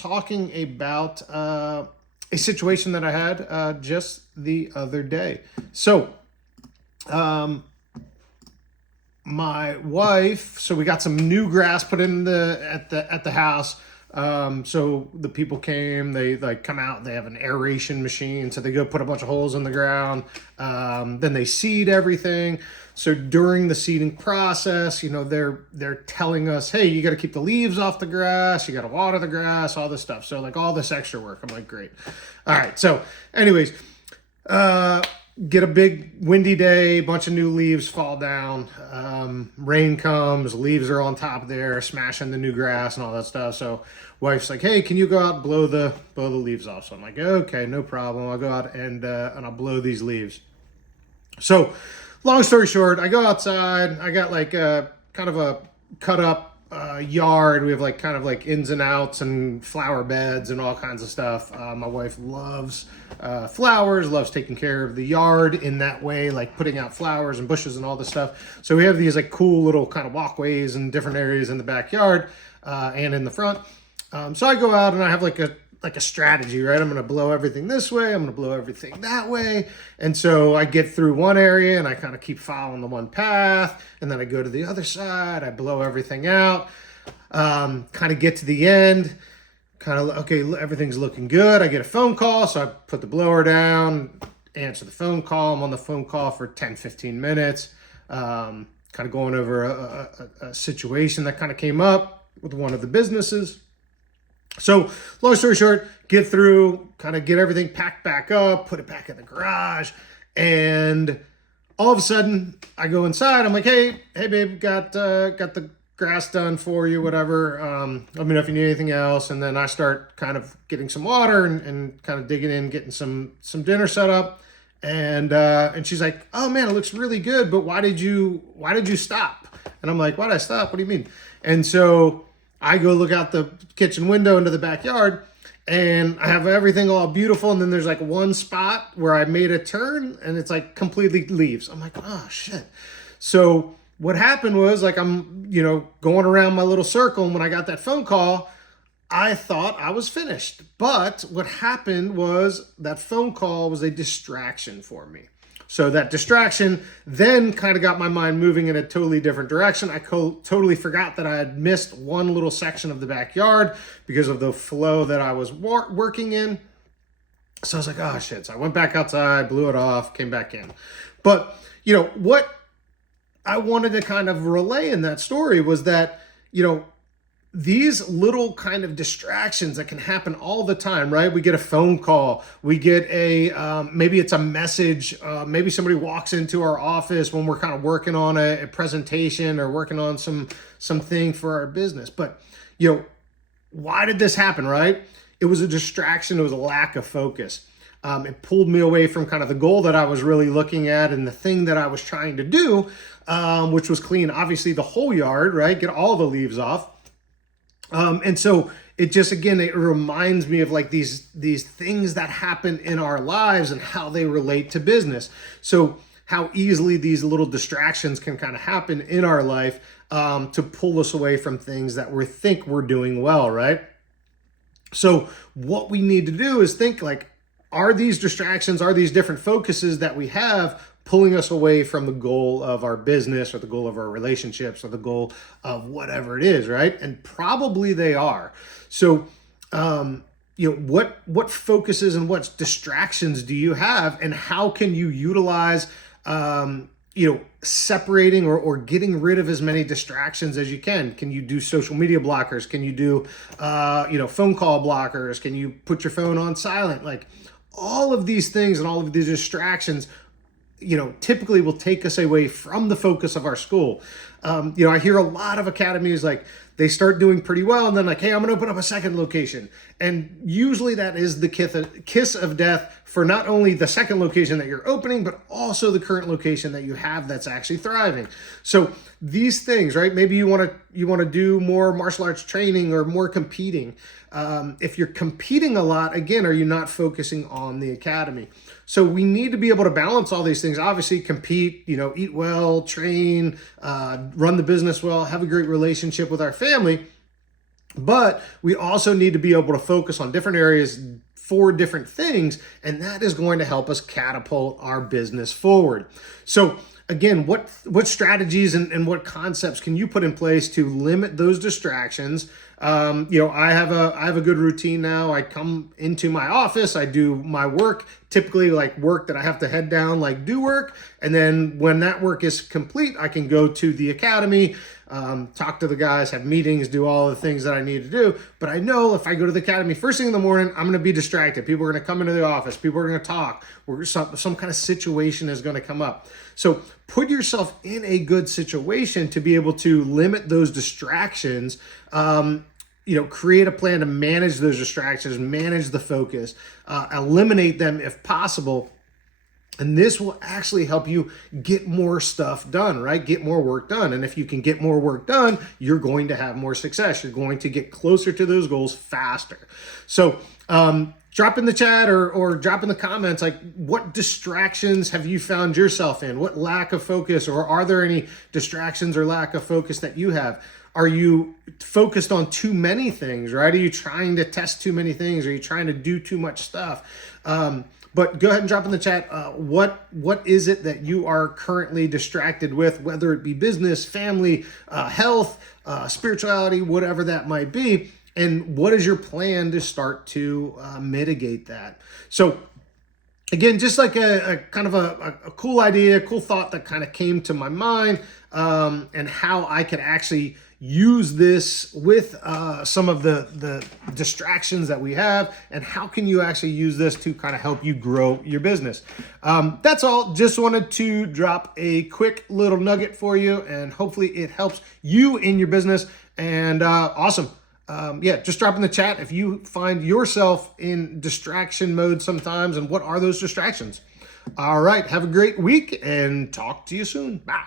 talking about a situation that I had just the other day. So, my wife, so we got some new grass put in at the house. So the people came, they like come out, they have an aeration machine. So they go put a bunch of holes in the ground. Then they seed everything. So during the seeding process, they're telling us, hey, you got to keep the leaves off the grass. You got to water the grass, all this stuff. So like all this extra work. I'm like, great. All right. So anyways, get a big windy day, bunch of new leaves fall down, rain comes, leaves are on top there, smashing the new grass and all that stuff. So wife's like, hey, can you go out and blow the leaves off? So I'm like, okay, no problem. I'll go out and I'll blow these leaves. So long story short, I go outside. I got like a kind of a cut up yard. We have like kind of like ins and outs and flower beds and all kinds of stuff. My wife loves flowers, loves taking care of the yard in that way, like putting out flowers and bushes and all this stuff. So we have these like cool little kind of walkways and different areas in the backyard and in the front. So I go out and I have like a strategy, right? I'm going to blow everything this way. I'm going to blow everything that way. And so I get through one area and I kind of keep following the one path. And then I go to the other side. I blow everything out, kind of get to the end, kind of, okay, everything's looking good. I get a phone call. So I put the blower down, answer the phone call. I'm on the phone call for 10, 15 minutes, kind of going over a situation that kind of came up with one of the businesses. So long story short, get through, kind of get everything packed back up, put it back in the garage. And all of a sudden I go inside. I'm like, hey babe, got the grass done for you, whatever. Let me know if you need anything else. And then I start kind of getting some water and kind of digging in, getting some dinner set up. And she's like, oh man, it looks really good. But why did you stop? And I'm like, why did I stop? What do you mean? And so I go look out the kitchen window into the backyard and I have everything all beautiful. And then there's like one spot where I made a turn and it's like completely leaves. I'm like, oh shit. So what happened was like, I'm, going around my little circle. And when I got that phone call, I thought I was finished. But what happened was that phone call was a distraction for me. So that distraction then kind of got my mind moving in a totally different direction. I totally forgot that I had missed one little section of the backyard because of the flow that I was working in. So I was like, oh shit. So I went back outside, blew it off, came back in. But, what I wanted to kind of relay in that story was that, these little kind of distractions that can happen all the time, right? We get a phone call, we get maybe it's a message, maybe somebody walks into our office when we're kind of working on a presentation or working on something for our business. But, why did this happen, right? It was a distraction. It was a lack of focus. It pulled me away from kind of the goal that I was really looking at and the thing that I was trying to do, which was clean, obviously, the whole yard, right? Get all the leaves off. And so it just, again, it reminds me of like these things that happen in our lives and how they relate to business. So how easily these little distractions can kind of happen in our life, to pull us away from things that we think we're doing well, right? So what we need to do is think like, are these distractions, are these different focuses that we have pulling us away from the goal of our business or the goal of our relationships or the goal of whatever it is, right? And probably they are. So, what focuses and what distractions do you have, and how can you utilize, separating or getting rid of as many distractions as you can? Can you do social media blockers? Can you do, phone call blockers? Can you put your phone on silent? Like all of these things and all of these distractions typically will take us away from the focus of our school. I hear a lot of academies, like they start doing pretty well and then like, hey, I'm going to open up a second location. And usually that is the kiss of death for not only the second location that you're opening, but also the current location that you have that's actually thriving. So these things, right? Maybe you want to do more martial arts training or more competing. If you're competing a lot, again, are you not focusing on the academy? So we need to be able to balance all these things. Obviously, compete, eat well, train, run the business well, have a great relationship with our family. But we also need to be able to focus on different areas for different things, and that is going to help us catapult our business forward. So again, what strategies and what concepts can you put in place to limit those distractions? I have a good routine now. I come into my office, I do my work, typically like work that I have to head down, like do work. And then when that work is complete, I can go to the academy, talk to the guys, have meetings, do all the things that I need to do. But I know if I go to the academy first thing in the morning, I'm going to be distracted. People are going to come into the office. People are going to talk. Some kind of situation is going to come up. So put yourself in a good situation to be able to limit those distractions. Create a plan to manage those distractions, manage the focus, eliminate them if possible. And this will actually help you get more stuff done, right? Get more work done. And if you can get more work done, you're going to have more success. You're going to get closer to those goals faster. So drop in the chat or drop in the comments, like what distractions have you found yourself in? What lack of focus, or are there any distractions or lack of focus that you have? Are you focused on too many things, right? Are you trying to test too many things? Are you trying to do too much stuff? But go ahead and drop in the chat. What is it that you are currently distracted with, whether it be business, family, health, spirituality, whatever that might be. And what is your plan to start to mitigate that? So again, just like a kind of a cool idea, cool thought that kind of came to my mind, and how I could actually use this with some of the distractions that we have, and how can you actually use this to kind of help you grow your business. That's all. Just wanted to drop a quick little nugget for you, and hopefully it helps you in your business. And awesome. Just drop in the chat if you find yourself in distraction mode sometimes, and what are those distractions. All right, have a great week and talk to you soon. Bye.